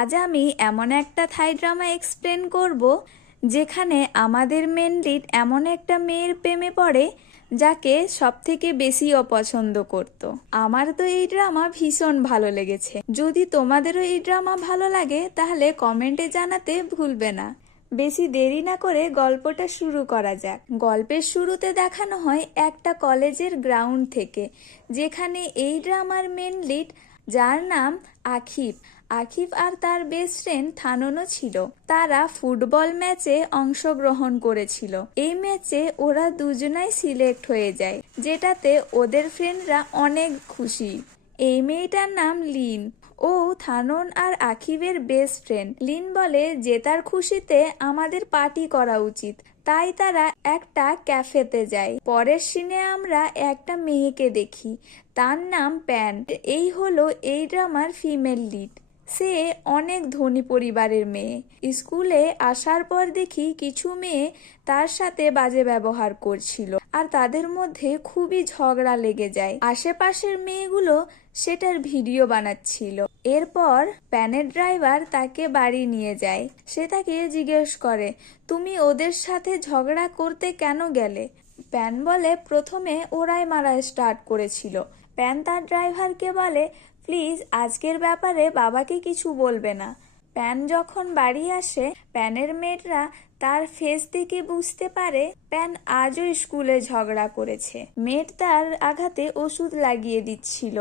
আজ আমি এমন একটা থাই ড্রামা এক্সপ্লেন করব যেখানে আমাদের মেন লিড এমন একটা মেয়ের প্রেমে পড়ে যাকে সবথেকে বেশি অপছন্দ করত। আমার তো এই ড্রামা ভীষণ ভালো লেগেছে। যদি তোমাদেরও এই ড্রামা ভালো লাগে তাহলে কমেন্টে জানাতে ভুলবে না। বেশি দেরি না করে গল্পটা শুরু করা যাক। গল্পের শুরুতে দেখানো হয় একটা কলেজের গ্রাউন্ড থেকে, যেখানে এই ড্রামার মেন লিড, যার নাম আখিফ আর তার বেস্ট ফ্রেন্ড থাননও ছিল। তারা ফুটবল ম্যাচে অংশগ্রহণ করেছিল। এই ম্যাচে ওরা দুজনাই সিলেক্ট হয়ে যায়, যেটাতে ওদের ফ্রেন্ডরা অনেক খুশি। এই মেয়েটার নাম লিন। ও থানন আর আখিবের বেস্ট ফ্রেন্ড। লিন বলে জেতার খুশিতে আমাদের পার্টি করা উচিত, তাই তারা একটা ক্যাফেতে যায়। পরের সিনে আমরা একটা মেয়েকে দেখি, তার নাম প্যান। এই হলো এই ড্রামার ফিমেল লিড। সে অনেক ধনী পরিবারের মেয়ে। স্কুলে আসার পর দেখি কিছু মেয়ে তার সাথে বাজে ব্যবহার করছিল, আর তাদের মধ্যে খুবই ঝগড়া লেগে যায়। আশেপাশের মেয়েগুলো সেটার ভিডিও বানাচ্ছিল। এরপর প্যানের ড্রাইভার তাকে বাড়ি নিয়ে যায়। সে তাকে জিজ্ঞেস করে, তুমি ওদের সাথে ঝগড়া করতে কেন গেলে? প্যান বলে, প্রথমে ওরাই মারা স্টার্ট করেছিল। প্যান তার ড্রাইভারকে বলে, প্লিজ আজকের ব্যাপারে বাবাকে কিছু বলবে না। প্যান যখন বাড়ি আসে, প্যানের মেয়েরা তার ফেস দেখে বুঝতে পারে প্যান আজও স্কুলে ঝগড়া করেছে। মেয়েট তার আঘাতে ওষুধ লাগিয়ে দিচ্ছিল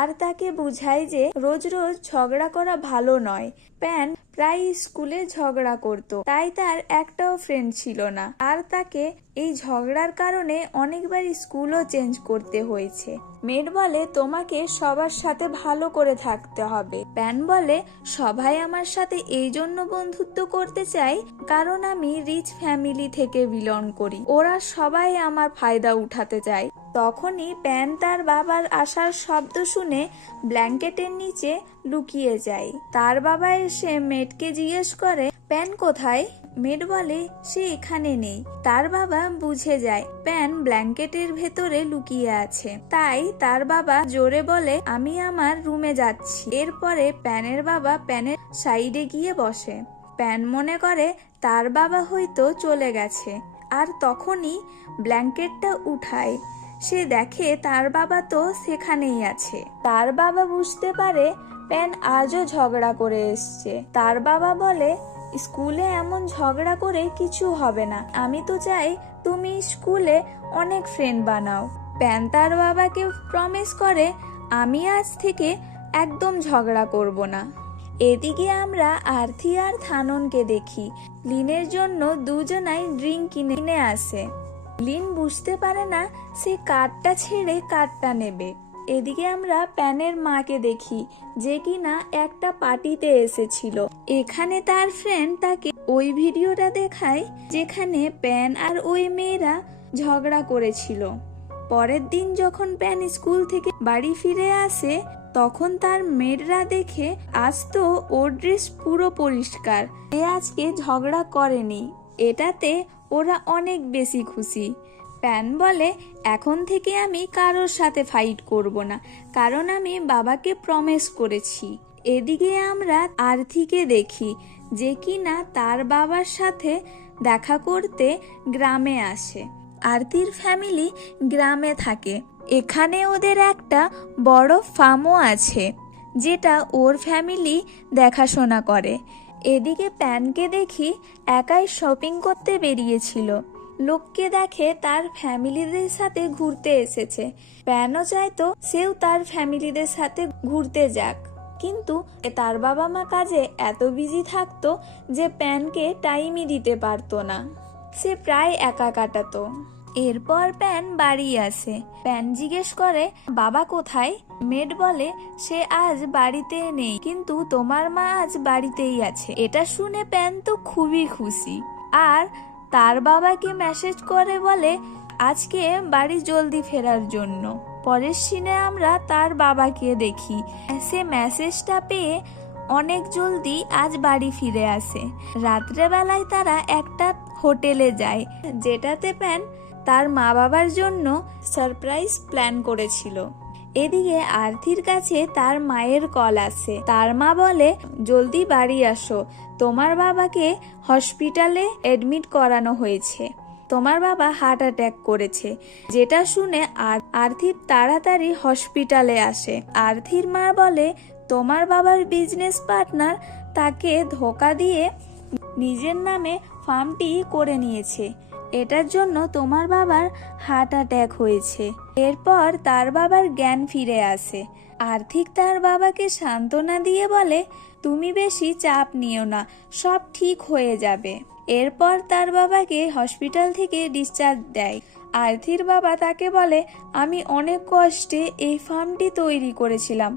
আর তাকে বুঝায় যে রোজ রোজ ঝগড়া করা ভালো নয়। প্যান প্রায় স্কুলে ঝগড়া করত, তাই তার একটাও ফ্রেন্ড ছিল না, আর তাকে এই ঝগড়ার কারণে অনেকবার স্কুলও চেঞ্জ করতে হয়েছে। মেয়েট বলে, তোমাকে সবার সাথে ভালো করে থাকতে হবে। প্যান বলে, সবাই আমার সাথে এই জন্য বন্ধুত্ব করতে চাই কারণ আমি রিচ ফ্যামিলি থেকে বিলং করি। ওরা সবাই আমার ফায়দা উঠাতে চায়। তখনই প্যান তার বাবার আসার শব্দ শুনে ব্ল্যাঙ্কেটের নিচে লুকিয়ে যায়। তার বাবা এসে মেয়েটকে জিজ্ঞেস করে, প্যান কোথায়? মেয়েট বলে, সে এখানে নেই। তার বাবা বুঝে যায় প্যান ব্ল্যাঙ্কেটের ভেতরে লুকিয়ে আছে। তাই তার বাবা জোরে বলে, আমি আমার রুমে যাচ্ছি। এরপরে প্যানের বাবা প্যানের সাইডে গিয়ে বসে। প্যান মনে করে তার বাবা হয়তো চলে গেছে, আর তখনই ব্ল্যাঙ্কেটটা উঠায়। সে দেখে তার বাবা তো সেখানেই আছে। তার বাবা বুঝতে পারে প্যান আজও ঝগড়া করে এসছে। তার বাবা বলে, স্কুলে এমন ঝগড়া করে কিছু হবে না। আমি তো চাই তুমি স্কুলে অনেক ফ্রেন্ড বানাও। প্যান তার বাবাকে প্রমিস করে, আমি আজ থেকে একদম ঝগড়া করব না। এদিকে আমরা আরতি আর থাননকে দেখি। লিনের জন্য দুজনাই ড্রিঙ্ক কিনে আসে। লিন বুঝতে পারে না সে কার্ডটা ছেড়ে কার্ডটা নেবে। এদিকে আমরা প্যানের মাকে দেখি, যে কিনা একটা পার্টিতে এসেছিল। এখানে তার ফ্রেন্ড তাকে ওই ভিডিওটা দেখায় যেখানে প্যান আর ওই মেয়েরা ঝগড়া করেছিল। পরের দিন যখন প্যান স্কুল থেকে বাড়ি ফিরে আসে, তখন তার মেয়েরা দেখে আজ তো ওর ড্রেস পুরো পরিষ্কার, এ আজকে ঝগড়া করেনি। এটাতে ওরা অনেক বেশি খুশি। প্যান বলে, এখন থেকে আমি কারোর সাথে ফাইট করব না, কারণ আমি বাবাকে প্রমিস করেছি। এদিকে আমরা আরতিকে দেখি, যে কিনা তার বাবার সাথে দেখা করতে গ্রামে আসে। আরতির ফ্যামিলি গ্রামে থাকে। এখানে ওদের একটা বড় ফার্মও আছে, যেটা ওর ফ্যামিলি দেখাশোনা করে। এদিকে প্যানকে দেখি একাই শপিং করতে বেরিয়েছিল। লোককে দেখে তার ফ্যামিলিদের সাথে ঘুরতে এসেছে। প্যানও চাইতো সেও তার ফ্যামিলিদের সাথে ঘুরতে যাক, কিন্তু তার বাবা মা কাজে এত বিজি থাকতো যে প্যানকে টাইমই দিতে পারতো না। সে প্রায় একা কাটাতো। এরপর প্যান বাড়ি আসে। প্যান জিজ্ঞেস করে, বাবা কোথায়? মেড বলে, সে আজ বাড়িতে নেই, কিন্তু তোমার মা আজ বাড়িতেই আছে। এটা শুনে প্যান তো খুবই খুশি, আর তার বাবাকে মেসেজ করে বলে আজকে বাড়ি জলদি ফেরার জন্য। পরের সিনে আমরা তার বাবাকে দেখি। সে মেসেজটা পেয়ে অনেক জলদি আজ বাড়ি ফিরে আসে। রাত্রেবেলায় তারা একটা হোটেলে যায়, যেটাতে প্যান তার মা বাবার জন্য সারপ্রাইজ প্ল্যান করেছিল। এদিকে আরতির কাছে তার মায়ের কল আসে। তার মা বলে, জলদি বাড়ি আসো, তোমার বাবাকে হসপিটালে এডমিট করানো হয়েছে, তোমার বাবা হার্ট অ্যাটাক করেছে। যেটা শুনে আরতির তাড়াতাড়ি হসপিটালে আসে। আরতির মা বলে, তোমার বাবার বিজনেস পার্টনার তাকে ধোকা দিয়ে নিজের নামে ফার্মটি করে নিয়েছে, এটার জন্য তোমার বাবার হার্ট অ্যাটাক হয়েছে। এরপর তার বাবার জ্ঞান ফিরে আসে। আর্থিক তার বাবাকে সান্ত্বনা দিয়ে বলে, তুমি বেশি চাপ নিও না, সব ঠিক হয়ে যাবে। এরপর তার বাবাকে হসপিটাল থেকে ডিসচার্জ দেয়। আর্থির বাবা তাকে বলে, আমি অনেক কষ্টে এই ফার্মটি তৈরি করেছিলাম,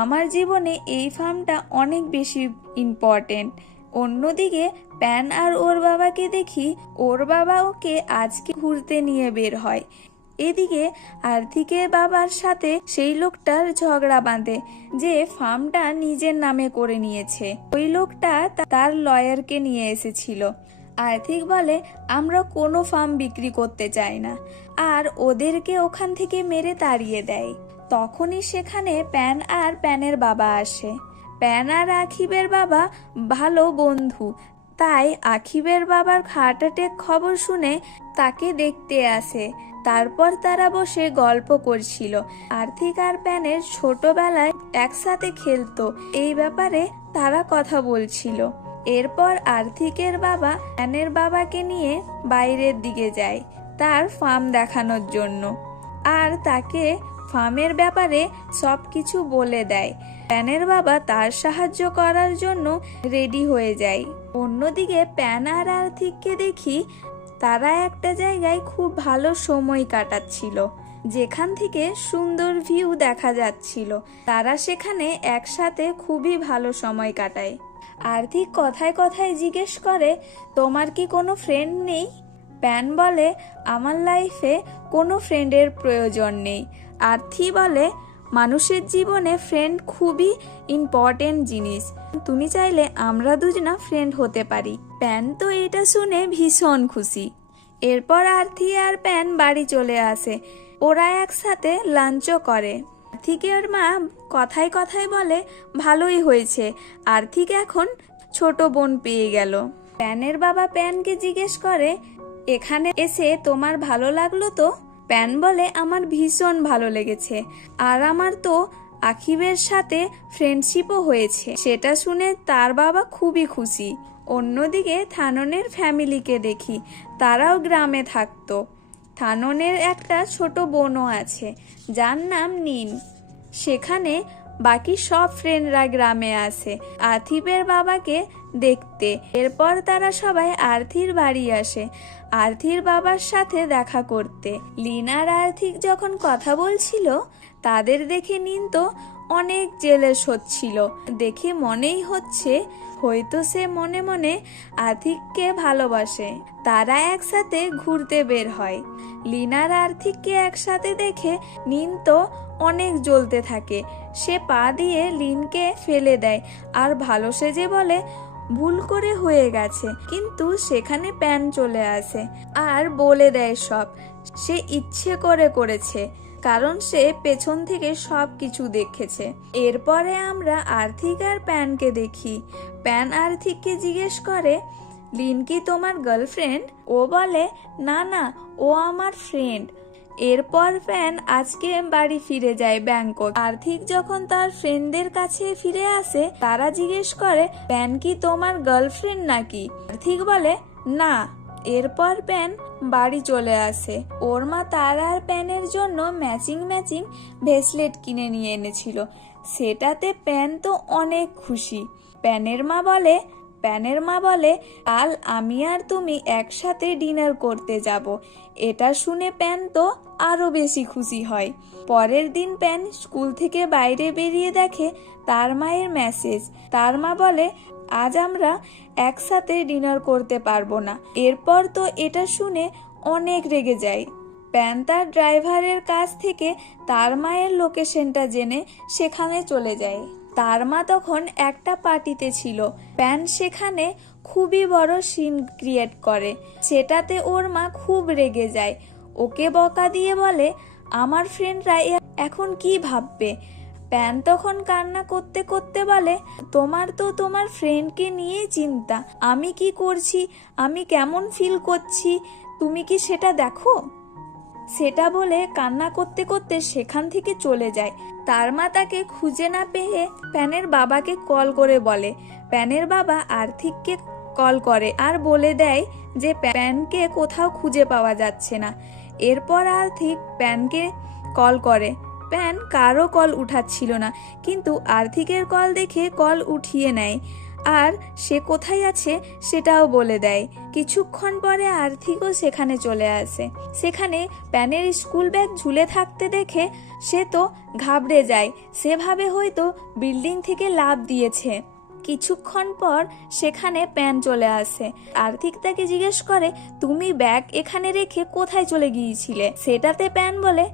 আমার জীবনে এই ফার্মটা অনেক বেশি ইম্পর্টেন্ট। অন্যদিকে প্যান আর ওর বাবাকে দেখি, ওর বাবা ওকে আজকে ঘুরতে নিয়ে বের হয়। এদিকে আর্থিকের বাবার সাথে সেই লোকটার ঝগড়া বাঁধে যে ফার্মটা নিজের নামে করে নিয়েছে। ওই লোকটা তার লয়ারকে নিয়ে এসেছিল। আর্থিক বলে, আমরা কোনো ফার্ম বিক্রি করতে চাই না, আর ওদেরকে ওখান থেকে মেরে তাড়িয়ে দেয়। তখনই সেখানে প্যান আর প্যানের বাবা আসে। প্যান আর আখিবের বাবা ভালো বন্ধু, তাই আখিবের বাবার হার্ট অ্যাটাক খবর শুনে তাকে দেখতে আসে। তারপর তারা বসে গল্প করছিল। আর্থিক আর প্যানের ছোটবেলায় একসাথে খেলতো, এই ব্যাপারে তারা কথা বলছিল। এরপর আর্থিকের বাবা প্যানের বাবাকে নিয়ে বাইরের দিকে যায় তার ফার্ম দেখানোর জন্য, আর তাকে ফার্মের ব্যাপারে সব কিছু বলে দেয়। প্যানের বাবা তার সাহায্য করার জন্য রেডি হয়ে যায়। অন্যদিকে প্যান আর আর্থিককে দেখি তারা একটা জায়গায় খুব ভালো সময় কাটাচ্ছিল, যেখান থেকে সুন্দর ভিউ দেখা যাচ্ছিল। তারা সেখানে একসাথে খুবই ভালো সময় কাটায়। আর্থিক কথায় কথায় জিজ্ঞেস করে, তোমার কি কোনো ফ্রেন্ড নেই? প্যান বলে, আমার লাইফে কোনো ফ্রেন্ডের প্রয়োজন নেই। আর্থি বলে, মানুষের জীবনে ফ্রেন্ড খুবই ইম্পর্টেন্ট জিনিস, তুমি চাইলে আমরা দুজনা ফ্রেন্ড হতে পারি। প্যান তো এটা শুনে ভীষণ খুশি। এরপর আর্থি আর প্যান বাড়ি চলে আসে। ওরা একসাথে লাঞ্চও করে। আর্থিকের মা কথায় কথায় বলে, ভালোই হয়েছে, আর্থিক এখন ছোট বোন পেয়ে গেল। প্যানের বাবা প্যানকে জিজ্ঞেস করে, এখানে এসে তোমার ভালো লাগলো তো? প্যান বলে, আমার ভীষণ ভালো লেগেছে, আর আমার তো আখিবের সাথে ফ্রেন্ডশিপও হয়েছে। সেটা শুনে তার বাবা খুবই খুশি। অন্যদিকে থাননের ফ্যামিলিকে দেখি, তারাও গ্রামে থাকতো। থাননের একটা ছোট বোনও আছে যার নাম নিন। সেখানে বাকি সব ফ্রেন্ডরা গ্রামে আসে আর্থিবের বাবাকে দেখতে। এরপর তারা সবাই আর্থির বাড়ি আসে আর্থির বাবার সাথে দেখা করতে। লিনার আর্থিক যখন কথা বলছিল তাদের দেখে নিন তো অনেক জেলেস হচ্ছিল। দেখে মনেই হচ্ছে হয়তো সে মনে মনে আর্থিককে ভালোবাসে। তারা একসাথে ঘুরতে বের হয়। লিনার আর্থিককে একসাথে দেখে নিন তো অনেক জ্বলতে থাকে। সে পা দিয়ে লিনকে ফেলে দেয় আর ভালো সেজে বলে, ভুল করে হয়ে গেছে। কিন্তু সেখানে প্যান চলে আসে আর বলে দেয় সব সে ইচ্ছে করে করেছে, কারণ সে পেছন থেকে সব কিছু দেখেছে। এরপরে আমরা আর্থিক আর প্যানকে দেখি। প্যান আর্থিককে জিজ্ঞেস করে, লিন কি তোমার গার্লফ্রেন্ড? ও বলে, না না, ও আমার ফ্রেন্ড। এরপর প্যান আজকে বাড়ি ফিরে যায় ব্যাংকক। আর্থিক যখন তার ফ্রেন্ডদের কাছে ফিরে আসে তারা জিজ্ঞেস করে, প্যান কি তোমার গার্লফ্রেন্ড নাকি? আর্থিক বলে, না। এরপর প্যান বাড়ি চলে আসে। ওর মা তার আর প্যানের জন্য ম্যাচিং ভেসলেট কিনে নিয়ে এনেছিল। সেটাতে প্যান তো অনেক খুশি। প্যানের মা বলে কাল আমি আর তুমি একসাথে ডিনার করতে যাব। এটা শুনে প্যান তো আরো বেশি খুশি হয়। পরের দিন প্যান স্কুল থেকে বাইরে বেরিয়ে দেখে তার মায়ের মেসেজ। তার মা বলে, আজ আমরা একসাথে ডিনার করতে পারবো না। এরপর তো এটা শুনে অনেক রেগে যায়। প্যান তার ড্রাইভারের কাছ থেকে তার মায়ের লোকেশনটা জেনে সেখানে চলে যায়। তার মা তখন একটা পার্টিতে ছিল। প্যান সেখানে খুবই বড় সিন ক্রিয়েট করে। সেটাতে ওর মা খুব রেগে যায়। ওকে বকা দিয়ে বলে, আমার ফ্রেন্ডরা এখন কি ভাববে? প্যান তখন কান্না করতে করতে বলে, তোমার তো তোমার ফ্রেন্ডকে নিয়েই চিন্তা, আমি কি করছি, আমি কেমন ফিল করছি, তুমি কি সেটা দেখো? সেটা বলে কান্না করতে করতে সেখান থেকে চলে যায়। তার মা তাকে খুঁজে না পেয়ে প্যানের বাবাকে কল করে বলে। প্যানের বাবা আর্থিককে কল করে আর বলে দেয় যে প্যানকে কোথাও খুঁজে পাওয়া যাচ্ছে না। এরপর আর্থিক প্যানকে কল করে। প্যান কারো কল উঠাচ্ছিল না, কিন্তু আর্থিকের কল দেখে কল উঠিয়ে নেয় আর সে কোথায় আছে সেটাও বলে দেয়। কিছুক্ষণ পরে আর্থিকও সেখানে চলে আসে। সেখানে প্যানের স্কুল ব্যাগ ঝুলে থাকতে দেখে সে তো ঘাবড়ে যায়। সে ভাবে হয়তো বিল্ডিং থেকে লাফ দিয়েছে। কিছুক্ষণ পর সেখানে প্যান চলে আসে। আর্থিক তাকে জিজ্ঞেস করে, তুমি ব্যাগ এখানে রেখে কোথায় চলে গিয়েছিলে? সেটাতে প্যান বলে,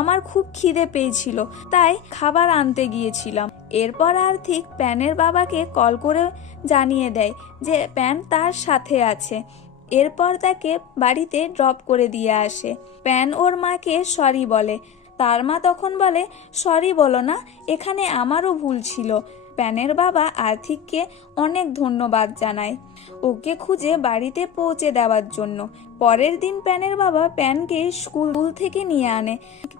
আমার খুব খিদে পেয়েছিল, তাই খাবার আনতে গিয়েছিলাম। এরপর আর্থিক প্যানের বাবাকে কল করে জানিয়ে দেয় যে প্যান তার সাথে আছে। এরপর তাকে বাড়িতে ড্রপ করে দিয়ে আসে। প্যান ওর মাকে সরি বলে। তার মা তখন বলে, সরি বলো না, এখানে আমারও ভুল ছিল। প্যানের বাবা আর্থিককে অনেক ধন্যবাদ জানায় ওকে খুঁজে বাড়িতে পৌঁছে দেওয়ার জন্য। পরের দিন প্যানের বাবা প্যানকে স্কুল থেকে নিয়ে আনে।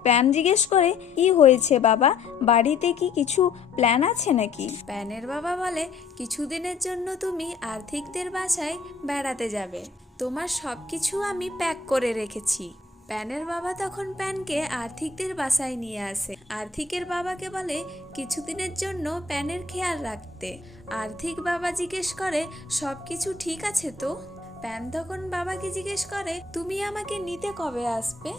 প্যান জিজ্ঞেস করে, কি হয়েছে বাবা, বাড়িতে কি কিছু প্ল্যান আছে নাকি? প্যানের বাবা বলে, কিছুদিনের জন্য তুমি আর্থিকদের বাসায় বেড়াতে যাবে, তোমার সবকিছু আমি প্যাক করে রেখেছি। প্যানের বাবা তখন প্যানকে আর্থিকদের বাসায় নিয়ে আসে। আর্থিকের বাবাকে বলে কিছুদিনের জন্য প্যানের খেয়াল রাখতে। আর্থিক বাবা জিজ্ঞেস করে, সবকিছু ঠিক আছে তো? প্যান তখন বাবাকে জিজ্ঞেস করে, তুমি আমাকে নিতে কবে আসবে?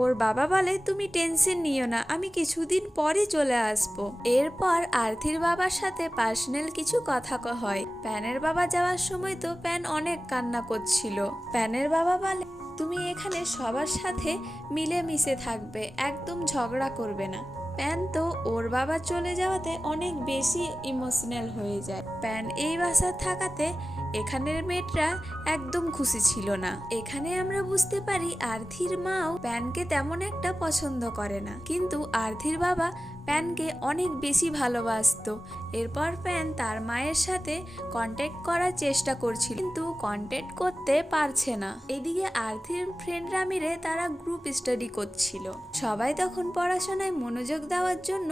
ওর বাবা বলে, তুমি টেনশন নিও না, আমি কিছুদিন পরই চলে আসবো। এরপর আর্থির বাবার সাথে পার্সোনাল কিছু কথা হয়। প্যানের বাবা যাওয়ার সময় তো প্যান অনেক কান্না করছিল। প্যানের বাবা বলে, তুমি এখানে সবার সাথে মিলেমিশে থাকবে, একদম ঝগড়া করবে না। প্যান তো ওর বাবা চলে যাওয়াতে অনেক বেশি ইমোশনাল হয়ে যায়। প্যান এই বাসায় থাকাতে এখানের মেয়েটা একদম খুশি ছিল না। এখানে আমরা বুঝতে পারি আর্থির মাও প্যানকে তেমন একটা পছন্দ করে না, কিন্তু আর্থির বাবা প্যানকে অনেক বেশি ভালোবাসতো। এরপর প্যান তার মায়ের সাথে কন্ট্যাক্ট করার চেষ্টা করছিল, কিন্তু কন্ট্যাক্ট করতে পারছে না। এদিকে আর্থির ফ্রেন্ডরা মিলে তারা গ্রুপ স্টাডি করছিল। সবাই তখন পড়াশোনায় মনোযোগ দেওয়ার জন্য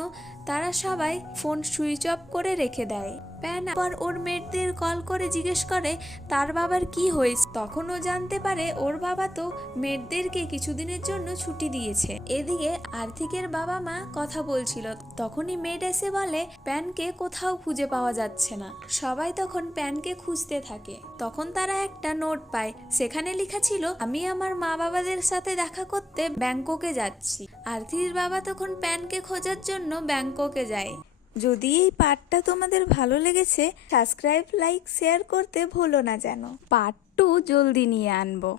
তারা সবাই ফোন সুইচ অফ করে রেখে দেয়। প্যান আবার ওর মেয়েদের কল করে জিজ্ঞেস করে তার বাবার কি হয়েছে। তখন ও জানতে পারে ওর বাবা তো মেয়েদেরকে কিছুদিনের জন্য ছুটি দিয়েছে। এদিকে আর্থিকের বাবা মা কথা বলছিল, তখনই মেড এসে বলে প্যানকে কোথাও খুঁজে পাওয়া যাচ্ছে না। সবাই তখন প্যানকে খুঁজতে থাকে। তখন তারা একটা নোট পায়, সেখানে লেখা ছিল, আমি আমার মা বাবাদের সাথে দেখা করতে ব্যাংককে যাচ্ছি। আর্থির বাবা তখন প্যানকে খোঁজার জন্য ব্যাংককে যায়। যদি এই পার্টটা তোমাদের ভালো লেগেছে, সাবস্ক্রাইব, লাইক, শেয়ার করতে ভুলো না যেন। পার্ট 2 জলদি নিয়ে আনবো।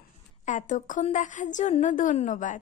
এতক্ষণ দেখার জন্য ধন্যবাদ।